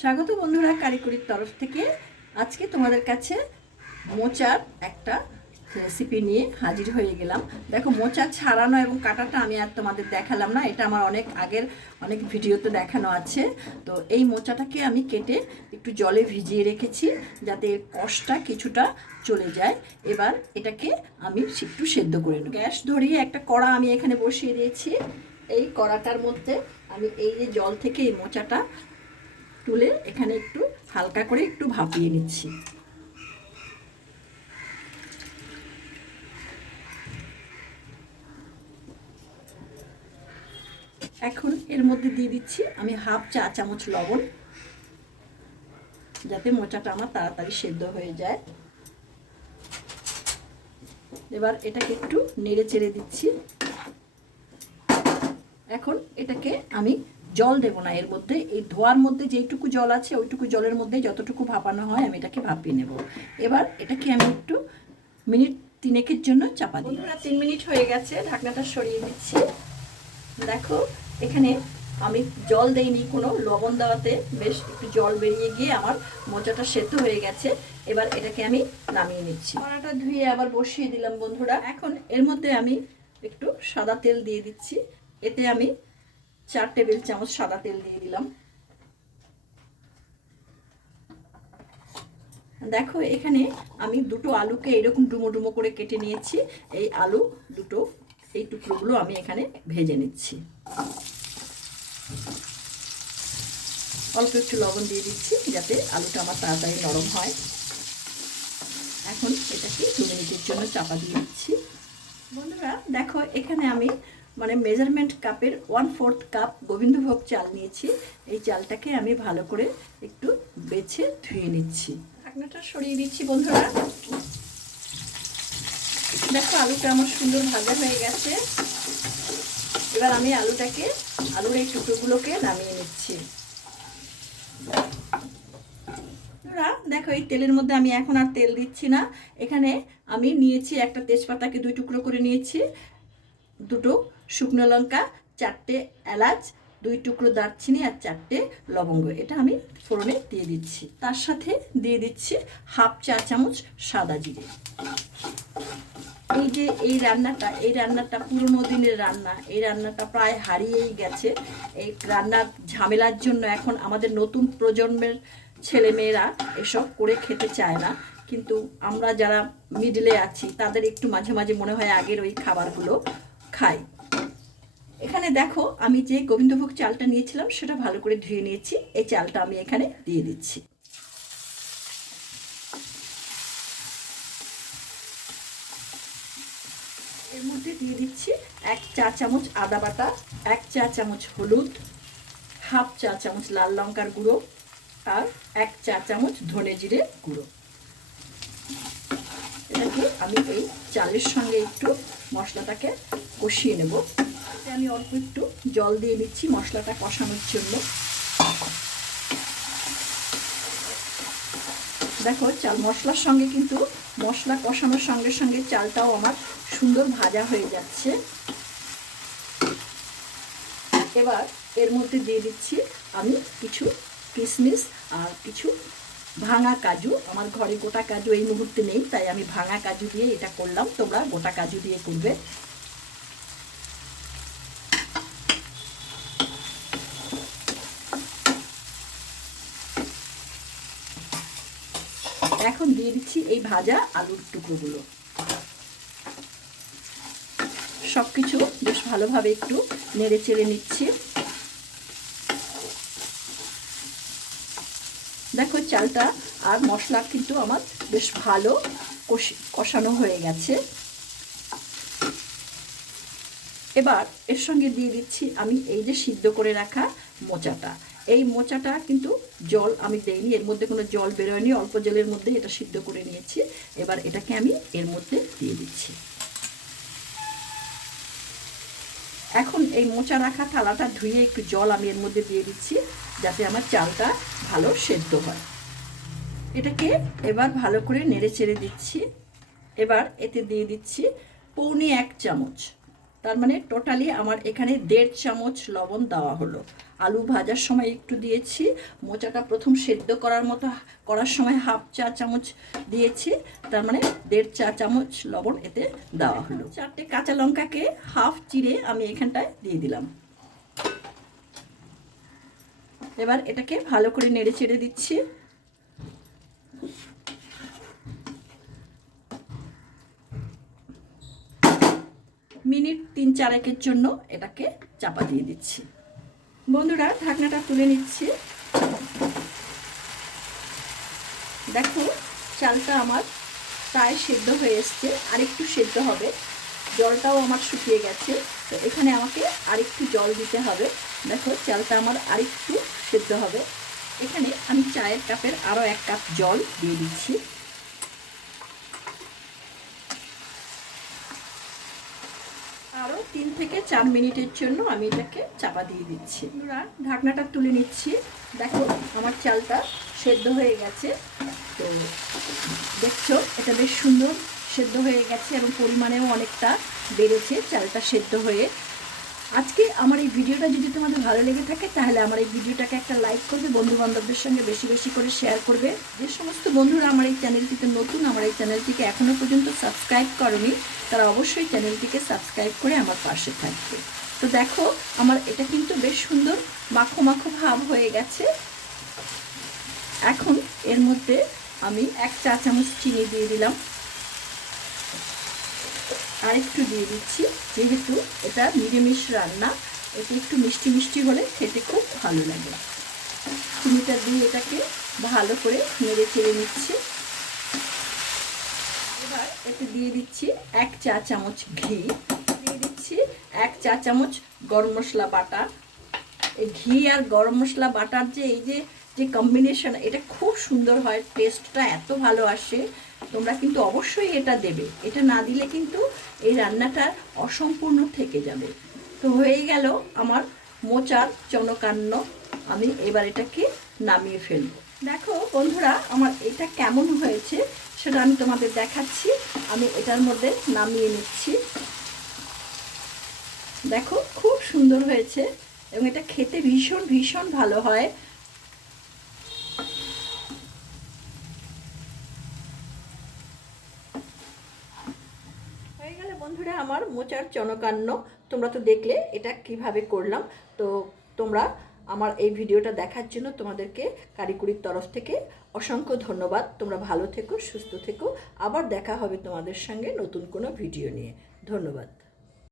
স্বাগত বন্ধুরা কারিগরির তরফ থেকে। আজকে তোমাদের কাছে মোচার একটা রেসিপি নিয়ে হাজির হয়ে গেলাম। দেখো, মোচা ছাড়ানো এবং কাটাটা আমি আর তোমাদের দেখালাম না, এটা আমার অনেক আগের, অনেক ভিডিওতে দেখানো আছে। তো এই মোচাটাকে আমি কেটে একটু জলে ভিজিয়ে রেখেছি, যাতে এর কষটা কিছুটা চলে যায়। এবার এটাকে আমি একটু সেদ্ধ করে নেব। গ্যাস ধরিয়ে একটা কড়া আমি এখানে বসিয়ে দিয়েছি। এই কড়াটার মধ্যে আমি এই যে জল থেকে এই মোচাটা তুলে এখানে একটু হালকা করে একটু ভাপিয়ে নিচ্ছি। এখন এর মধ্যে দিয়ে দিচ্ছি আমি হাফ চা চামচ লবণ, যাতে মোচাটা আমার তাড়াতাড়ি সেদ্ধ হয়ে যায়। এবার এটাকে একটু নেড়ে চেড়ে দিচ্ছি। এখন এটাকে আমি জল দেবো না এর মধ্যে। এই ধোয়ার মধ্যে যেইটুকু জল আছে, ওইটুকু জলের মধ্যে যতটুকু ভাপানো হয় আমি এটাকে ভাপিয়ে নেব। এবার এটাকে আমি একটু মিনিট তিনেকের জন্য চাপা দিই। তিন মিনিট হয়ে গেছে, ঢাকনাটা সরিয়ে দিচ্ছি। দেখো, এখানে আমি জল দেইনি, কোনো লবণ দেওয়াতে বেশ একটু জল বেরিয়ে গিয়ে আমার মোচাটা সেদ্ধ হয়ে গেছে। এবার এটাকে আমি নামিয়ে নিচ্ছি। কড়াটা ধুয়ে আবার বসিয়ে দিলাম বন্ধুরা। এখন এর মধ্যে আমি একটু সাদা তেল দিয়ে দিচ্ছি। এতে আমি চার টেবিল চামচ সাদা তেল দিয়ে দিলাম। দেখো, এখানে আমি দুটো আলুকে এরকম ডুমো ডুমো করে কেটে নিয়েছি। এই আলু দুটো, এই টুকরোগুলো আমি এখানে ভেজে নিচ্ছি। অল্প একটু লবণ দিয়ে দিচ্ছি, যাতে আলুটা আমার তাড়াতাড়ি নরম হয়। এখন এটাকে দু মিনিটের জন্য চাপা দিয়ে দিচ্ছি। বন্ধুরা, দেখো, এখানে আমি মানে মেজারমেন্ট কাপের ওয়ান ফোর্থ কাপ গোবিন্দভোগ চাল নিয়েছি। এই চালটাকে আমি ভালো করে একটু বেছে ধুয়ে নিচ্ছি। ঢাকনাটা সরিয়ে দিচ্ছি বন্ধুরা। দেখো আলুটা আমার সুন্দর ভাজা হয়ে গেছে। এবার আমি আলুটাকে, আলুর এই টুকরোগুলোকে নামিয়ে নিচ্ছি। দেখো এই তেলের মধ্যে আমি এখন আর তেল দিচ্ছি না। এখানে আমি নিয়েছি একটা তেজপাতাকে দুই টুকরো করে নিয়েছি। দুটো শুকনো লঙ্কা, চারটে এলাচ, দুই টুকরো দারচিনি আর চারটে লবঙ্গ। এটা আমি ফোড়নে দিয়ে দিচ্ছি। তার সাথে দিয়ে দিচ্ছি হাফ চা চামচ সাদা জিরে। এই যে এই রান্নাটা এই রান্নাটা পুরোনো দিনের রান্না, এই রান্নাটা প্রায় হারিয়েই গেছে। এই রান্নার ঝামেলার জন্য এখন আমাদের নতুন প্রজন্মের ছেলেমেয়েরা এসব করে খেতে চায় না। কিন্তু আমরা যারা মিডলে আছি, তাদের একটু মাঝে মাঝে মনে হয় আগের ওই খাবারগুলো খাই। এখানে দেখো, আমি যে গোবিন্দভোগ চালটা নিয়েছিলাম, সেটা ভালো করে ধুয়ে নিয়েছি। এই চালটা আমি এখানে দিয়ে দিচ্ছি। এর মধ্যে দিয়ে দিচ্ছি এক চা চামচ আদা বাটা, এক চা চামচ হলুদ, হাফ চা চামচ লাল লঙ্কার গুঁড়ো আর এক চা চামচ ধনে জিরে গুঁড়ো। এটাকে আমি এই চালের সঙ্গে একটু মশলাটাকে কষিয়ে নেব। আমি অল্প একটু জল দিয়ে দিচ্ছি, মশলাটা কষানোর জন্য। দেখো, চাল মশলার সঙ্গে কিন্তু মশলা কষানোর সঙ্গে সঙ্গে চালটাও আমার সুন্দর ভাজা হয়ে যাচ্ছে। এবার এর মধ্যে দিয়ে দিচ্ছি আমি কিছু কিশমিশ আর কিছু ভাঙা কাজু। আমার ঘরে গোটা কাজু এই মুহূর্তে নেই, তাই আমি ভাঙা কাজু দিয়ে এটা করলাম। তোমরা গোটা কাজু দিয়ে করবে। এখন দিয়ে দিচ্ছি এই ভাজা আলুর টুকরোগুলো। সব কিছু বেশ ভালোভাবে একটু নেড়ে চেড়ে নিচ্ছি। দেখো, চালটা আর মশলা কিন্তু আমার বেশ ভালো কষানো হয়ে গেছে। এবার এর সঙ্গে দিয়ে দিচ্ছি আমি এই যে সিদ্ধ করে রাখা মোচাটা। এই মোচাটা কিন্তু জল আমি দেইনি, এর মধ্যে কোনো জল বেরোয়নি, অল্প জলের মধ্যে এটা সিদ্ধ করে নিয়েছি। এবার এটাকে আমি এর মধ্যে দিয়ে দিচ্ছি। এখন এই মোচা রাখা থালাটা ধুয়ে একটু জল আমি এর মধ্যে দিয়ে দিচ্ছি, যাতে আমার চালটা ভালো সেদ্ধ হয়। এটাকে এবার ভালো করে নেড়ে চেড়ে দিচ্ছি। এবার এতে দিয়ে দিচ্ছি পৌনে এক চামচ তার মানে টোটালি আমার এখানে দেড় চামচ লবণ দেওয়া হলো। আলু ভাজার সময় একটু দিয়েছি, মোচাটা প্রথম সেদ্ধ করার মতো, করার সময় হাফ চা চামচ দিয়েছি, তার মানে দেড় চা চামচ লবণ এতে দেওয়া হলো। চারটে কাঁচা লঙ্কাকে হাফ চিড়ে আমি এখানটায় দিয়ে দিলাম। এবার এটাকে ভালো করে নেড়ে চেড়ে দিচ্ছি। মিনিট তিন চারেকের জন্য এটাকে চাপা দিয়ে দিচ্ছি। বন্ধুরা, ঢাকনাটা তুলে নিচ্ছি। দেখো, চালটা আমার প্রায় সেদ্ধ হয়ে এসছে, আরেকটু সেদ্ধ হবে। জলটাও আমার শুকিয়ে গেছে, তো এখানে আমাকে আরেকটু জল দিতে হবে। দেখো, চালটা আমার আরেকটু সেদ্ধ হবে। এখানে আমি চায়ের কাপের আরও এক কাপ জল দিয়ে দিচ্ছি আরও তিন থেকে চার মিনিটের জন্য আমি এটাকে চাপা দিয়ে দিচ্ছি। বন্ধুরা ঢাকনাটা তুলে নিচ্ছি। দেখো, আমার চালটা সেদ্ধ হয়ে গেছে। তো দেখছ, এটা বেশ সুন্দর সেদ্ধ হয়ে গেছে এবং পরিমাণেও অনেকটা বেড়েছে চালটা সেদ্ধ হয়ে। আজকে আমার এই ভিডিওটা যদি তোমাদের ভালো লেগে থাকে, তাহলে আমার এই ভিডিওটাকে একটা লাইক করবে বন্ধু বান্ধবদের সঙ্গে বেশি বেশি করে শেয়ার করবে। যে সমস্ত বন্ধুরা আমার এই চ্যানেলটিতে নতুন, আমার এই চ্যানেলটিকে এখনও পর্যন্ত সাবস্ক্রাইব করেনি, তারা অবশ্যই চ্যানেলটিকে সাবস্ক্রাইব করে আমার পাশে থাকবে। তো দেখো, আমার এটা কিন্তু বেশ সুন্দর মাখো মাখো ভাব হয়ে গেছে। এখন এর মধ্যে আমি এক চা চামচ চিনি দিয়ে দিলাম। আর একটু দিয়ে দিচ্ছি। যেহেতু এটা নিরামিষ রান্না, এতে একটু মিষ্টি মিষ্টি হলে খেতে খুব ভালো লাগে। চিনিটা দিয়ে এটাকে ভালো করে নেড়ে চেড়ে নিচ্ছি। এবার এতে দিয়ে দিচ্ছি এক চা চামচ ঘি। দিয়ে দিচ্ছি এক চা চামচ গরম মশলা বাটা। এই ঘি আর গরম মশলা বাটার যে এই যে যে কম্বিনেশন এটা খুব সুন্দর হয় টেস্টটা এত ভালো আসে। তোমরা কিন্তু অবশ্যই এটা দেবে। এটা না দিলে কিন্তু এই রান্নাটা অসম্পূর্ণ থেকে যাবে। তো হয়ে গেল আমার মোচার চনকান্ন। আমি এবার এটাকে নামিয়ে ফেলব। দেখো বন্ধুরা, আমার এটা কেমন হয়েছে সেটা আমি তোমাদের দেখাচ্ছি। আমি এটার মধ্যে নামিয়ে নিচ্ছি। দেখো, খুব সুন্দর হয়েছে এবং এটা খেতে ভীষণ ভীষণ ভালো হয় হয়ে গেলে বন্ধুরা আমার মোচার চনকান্ন। তোমরা তো দেখলে এটা কীভাবে করলাম। তো তোমরা আমার এই ভিডিওটা দেখার জন্য তোমাদেরকে কারিকুরির তরফ থেকে অসংখ্য ধন্যবাদ। তোমরা ভালো থেকো, সুস্থ থেকো। আবার দেখা হবে তোমাদের সঙ্গে নতুন কোনো ভিডিও নিয়ে। ধন্যবাদ।